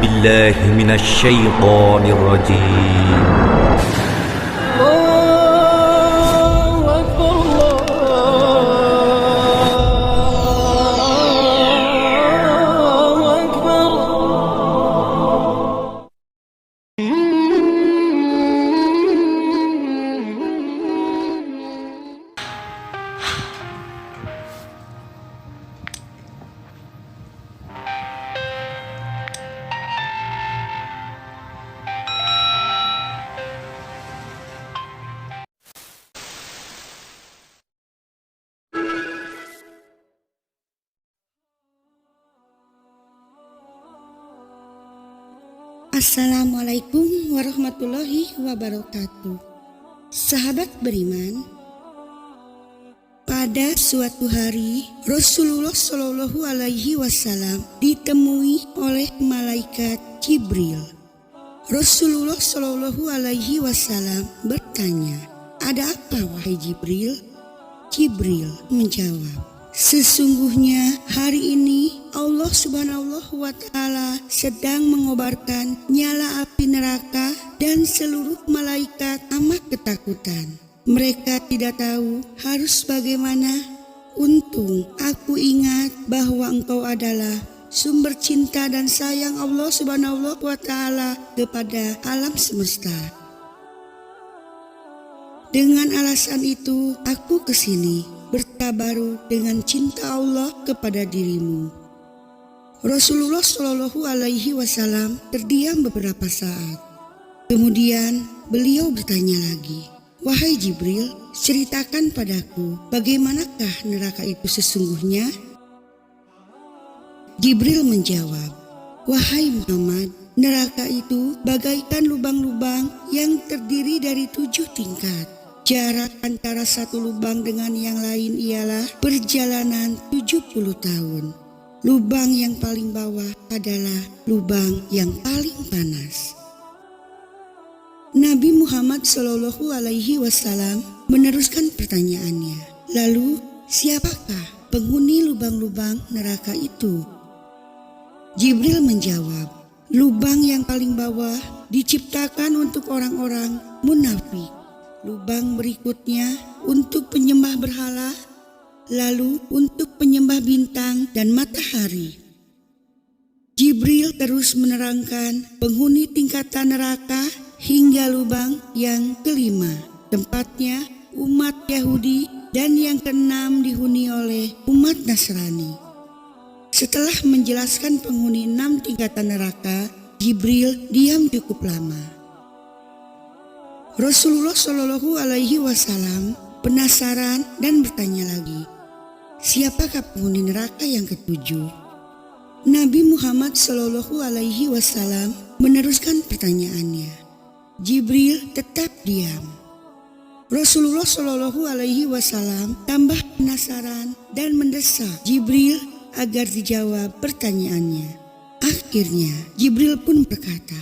بالله من الشيطان الرجيم. الله أكبر الله أكبر. Assalamualaikum warahmatullahi wabarakatuh. Sahabat beriman, pada suatu hari Rasulullah Shallallahu Alaihi Wasallam ditemui oleh malaikat Jibril. Rasulullah Shallallahu Alaihi Wasallam bertanya, "Ada apa wahai Jibril?" Jibril menjawab, "Sesungguhnya hari ini Allah Subhanahu wa Ta'ala sedang mengobarkan nyala api neraka dan seluruh malaikat amat ketakutan. Mereka tidak tahu harus bagaimana. Untung aku ingat bahwa engkau adalah sumber cinta dan sayang Allah Subhanahu wa Ta'ala kepada alam semesta. Dengan alasan itu aku kesini bertabaruk dengan cinta Allah kepada dirimu." Rasulullah Shallallahu Alaihi Wasallam terdiam beberapa saat. Kemudian beliau bertanya lagi, "Wahai Jibril, ceritakan padaku bagaimanakah neraka itu sesungguhnya?" Jibril menjawab, "Wahai Muhammad, neraka itu bagaikan lubang-lubang yang terdiri dari 7 tingkat. Jarak antara satu lubang dengan yang lain ialah perjalanan 70 tahun. Lubang yang paling bawah adalah lubang yang paling panas." Nabi Muhammad Shallallahu Alaihi Wasallam meneruskan pertanyaannya, "Lalu siapakah penghuni lubang-lubang neraka itu?" Jibril menjawab, "Lubang yang paling bawah diciptakan untuk orang-orang munafik. Lubang berikutnya untuk penyembah berhala, lalu untuk penyembah bintang dan matahari." Jibril terus menerangkan penghuni tingkatan neraka hingga lubang yang kelima, tempatnya umat Yahudi, dan yang keenam dihuni oleh umat Nasrani. Setelah menjelaskan penghuni 6 tingkatan neraka, Jibril diam cukup lama. Rasulullah Shallallahu Alaihi Wasallam penasaran dan bertanya lagi, "Siapakah penghuni neraka yang ketujuh?" Nabi Muhammad Shallallahu Alaihi Wasallam meneruskan pertanyaannya. Jibril tetap diam. Rasulullah Shallallahu Alaihi Wasallam tambah penasaran dan mendesak Jibril agar dijawab pertanyaannya. Akhirnya Jibril pun berkata,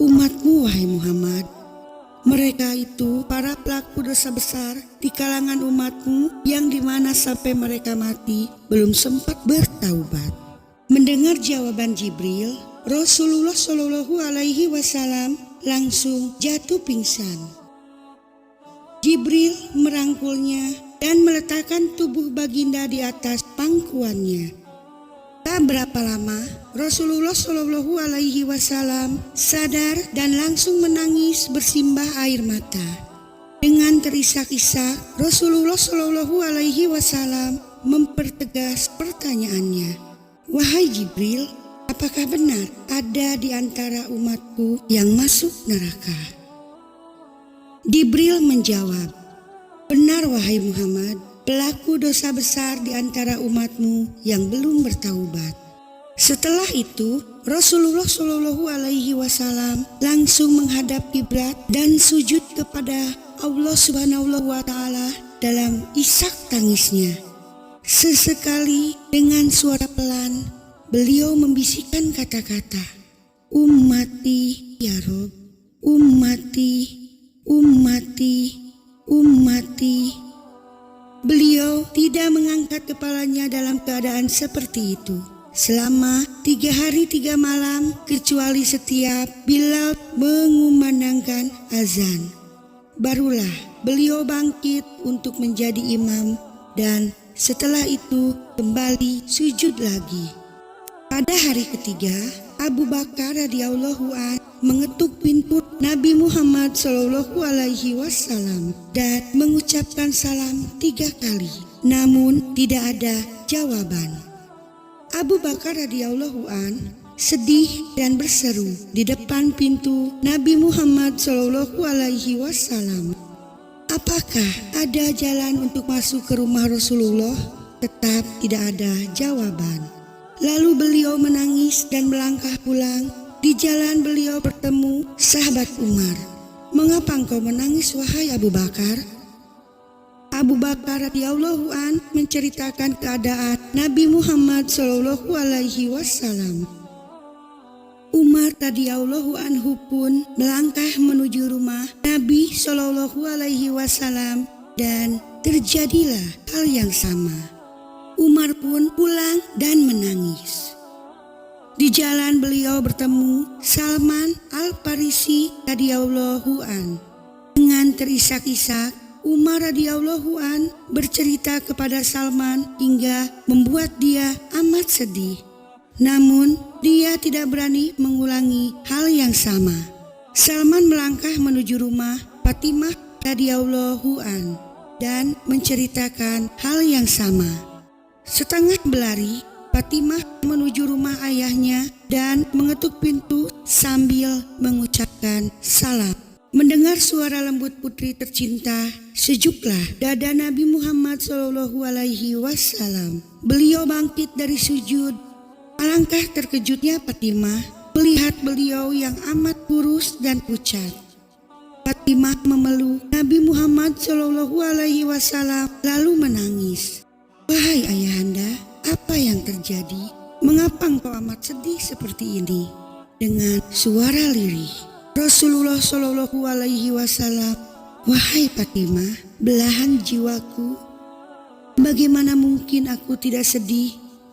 "Umatmu wahai Muhammad, mereka itu para pelaku dosa besar di kalangan umatmu yang dimana sampai mereka mati belum sempat bertaubat." Mendengar jawaban Jibril, Rasulullah Shallallahu Alaihi Wasallam langsung jatuh pingsan. Jibril merangkulnya dan meletakkan tubuh baginda di atas pangkuannya. Tak berapa lama, Rasulullah Shallallahu Alaihi Wasallam sadar dan langsung menangis bersimbah air mata. Dengan terisak-isak, Rasulullah Shallallahu Alaihi Wasallam mempertegas pertanyaannya, "Wahai Jibril, apakah benar ada di antara umatku yang masuk neraka?" Jibril menjawab, "Benar wahai Muhammad, pelaku dosa besar di antara umatmu yang belum bertaubat." Setelah itu, Rasulullah Shallallahu Alaihi Wasallam langsung menghadap kiblat dan sujud kepada Allah Subhanahu wa Ta'ala dalam isak tangisnya. Sesekali dengan suara pelan, beliau membisikkan kata-kata, "Ummati ya Rob, ummati, ummati, ummati." Beliau tidak mengangkat kepalanya dalam keadaan seperti itu. selama 3 hari 3 malam, kecuali setiap Bilal mengumandangkan azan. Barulah beliau bangkit untuk menjadi imam dan setelah itu kembali sujud lagi. Pada hari ketiga, Abu Bakar radhiyallahu an mengetuk pintu Nabi Muhammad SAW dan mengucapkan salam 3 kali. Namun tidak ada jawaban. Abu Bakar radhiyallahu an sedih dan berseru di depan pintu Nabi Muhammad SAW. Apakah ada jalan untuk masuk ke rumah Rasulullah? Tetap tidak ada jawaban. Lalu beliau menangis dan melangkah pulang. Di jalan beliau bertemu sahabat Umar. "Mengapa engkau menangis wahai Abu Bakar?" Abu Bakar radhiyallahu an menceritakan keadaan Nabi Muhammad SAW. Umar radhiyallahu anhu pun melangkah menuju rumah Nabi SAW dan terjadilah hal yang sama. Umar pun pulang dan menangis. Di jalan beliau bertemu Salman Al-Farisi radhiyallahu an. Dengan terisak-isak, Umar radhiyallahu an bercerita kepada Salman hingga membuat dia amat sedih. Namun dia tidak berani mengulangi hal yang sama. Salman melangkah menuju rumah Fatimah radhiyallahu an dan menceritakan hal yang sama. Setengah berlari, Fatimah menuju rumah ayahnya dan mengetuk pintu sambil mengucapkan salam. Mendengar suara lembut putri tercinta, sejuklah dada Nabi Muhammad SAW. Beliau bangkit dari sujud. Alangkah terkejutnya Fatimah melihat beliau yang amat kurus dan pucat. Fatimah memeluk Nabi Muhammad SAW lalu menangis. "Wahai ayahanda, apa yang terjadi? Mengapa engkau amat sedih seperti ini?" Dengan suara lirih, Rasulullah SAW, "Wahai Fatimah, belahan jiwaku, bagaimana mungkin aku tidak sedih?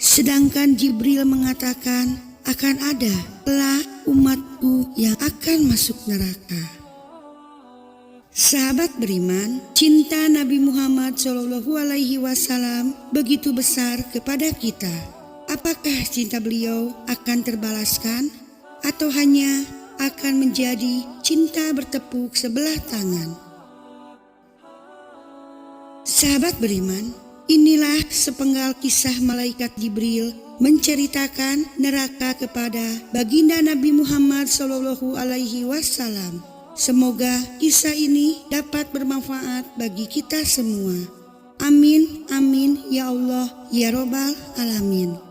Sedangkan Jibril mengatakan akan ada kelak umatku yang akan masuk neraka." Sahabat beriman, cinta Nabi Muhammad SAW begitu besar kepada kita. Apakah cinta beliau akan terbalaskan atau hanya akan menjadi cinta bertepuk sebelah tangan? Sahabat beriman, inilah sepenggal kisah malaikat Jibril menceritakan neraka kepada baginda Nabi Muhammad SAW. Semoga kisah ini dapat bermanfaat bagi kita semua. Amin, amin, ya Allah, ya Robbal Alamin.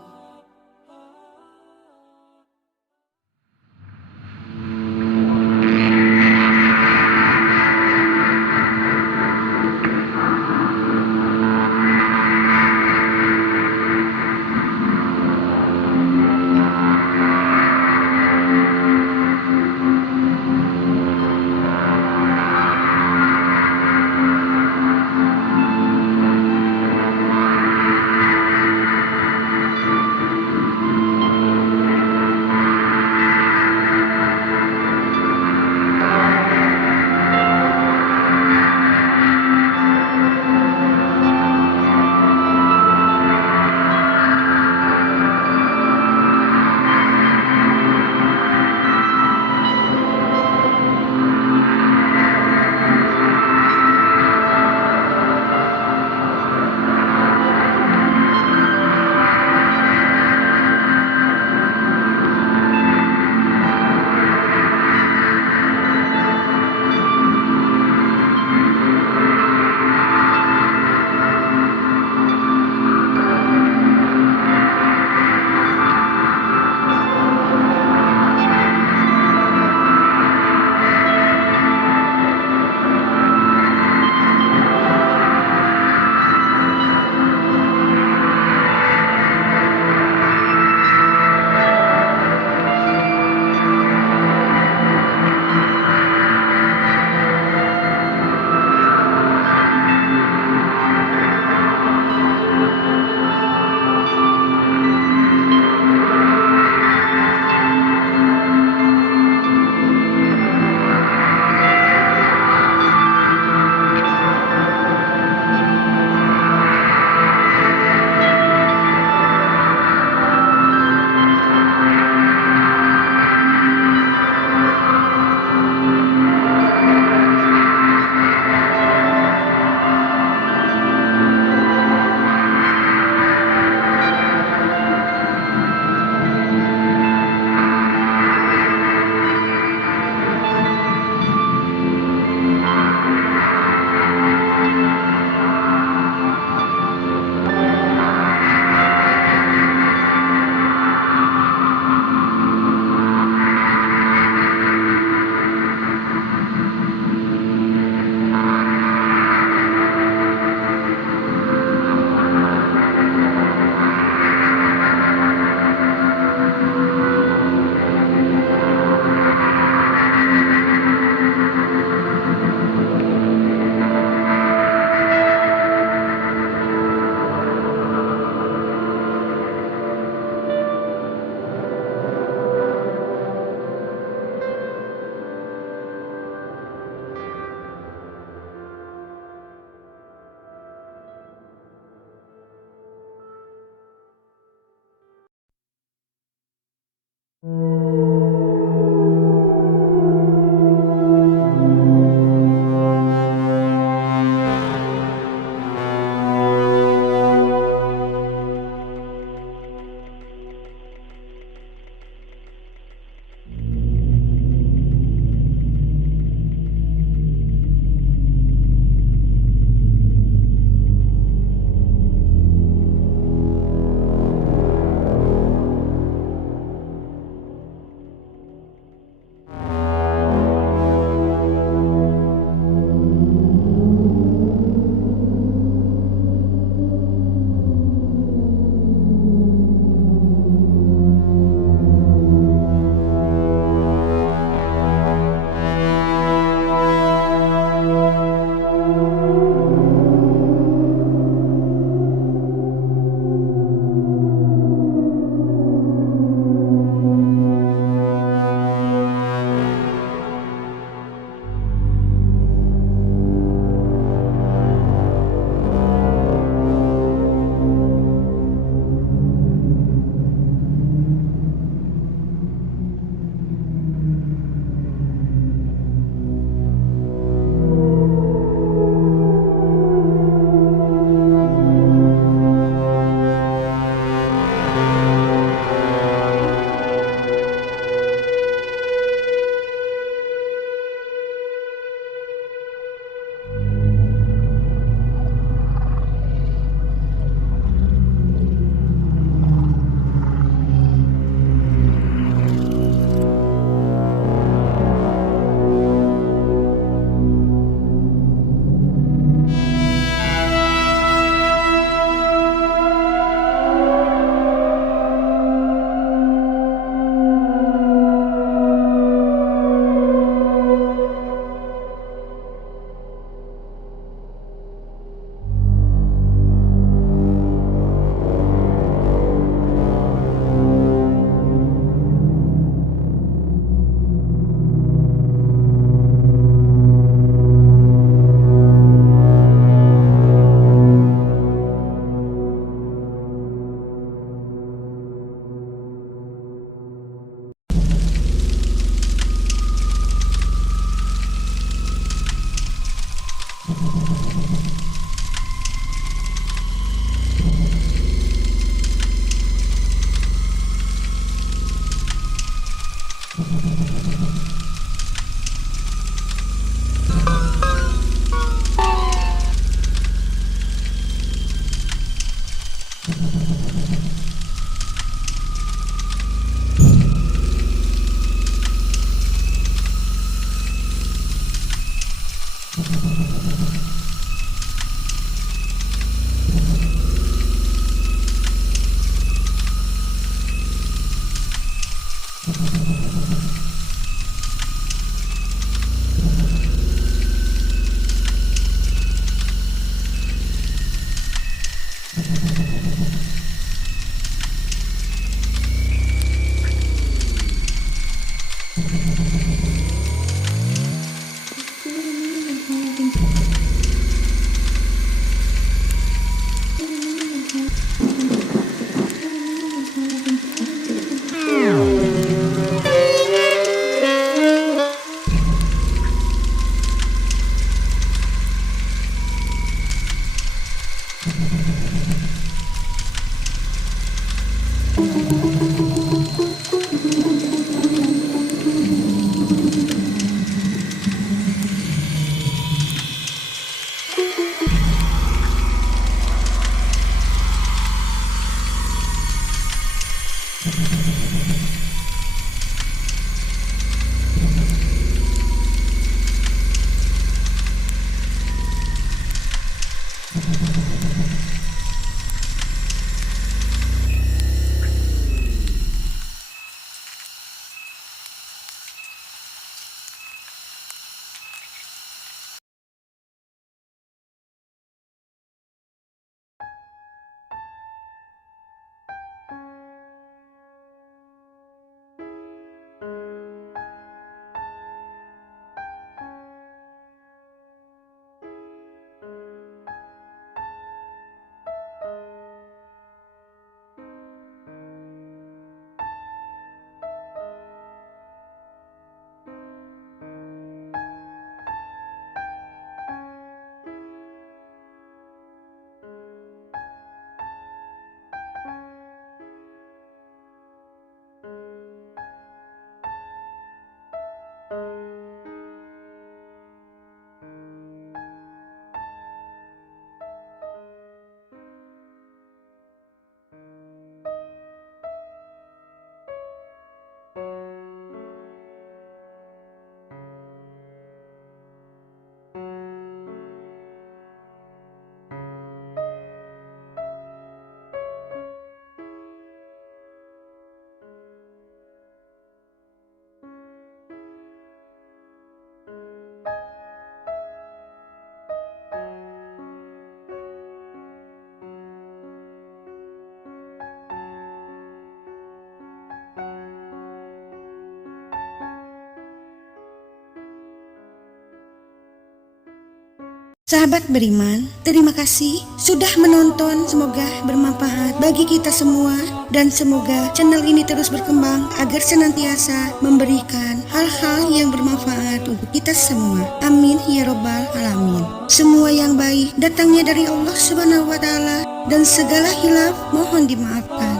Sahabat beriman, terima kasih sudah menonton. Semoga bermanfaat bagi kita semua dan semoga channel ini terus berkembang agar senantiasa memberikan hal-hal yang bermanfaat untuk kita semua. Amin ya robbal alamin. Semua yang baik datangnya dari Allah Subhanahu wa taala dan segala hilaf mohon dimaafkan.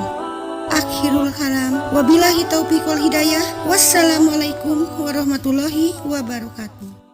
Akhirul kalam, wabillahi taufiq wal hidayah. Wassalamualaikum warahmatullahi wabarakatuh.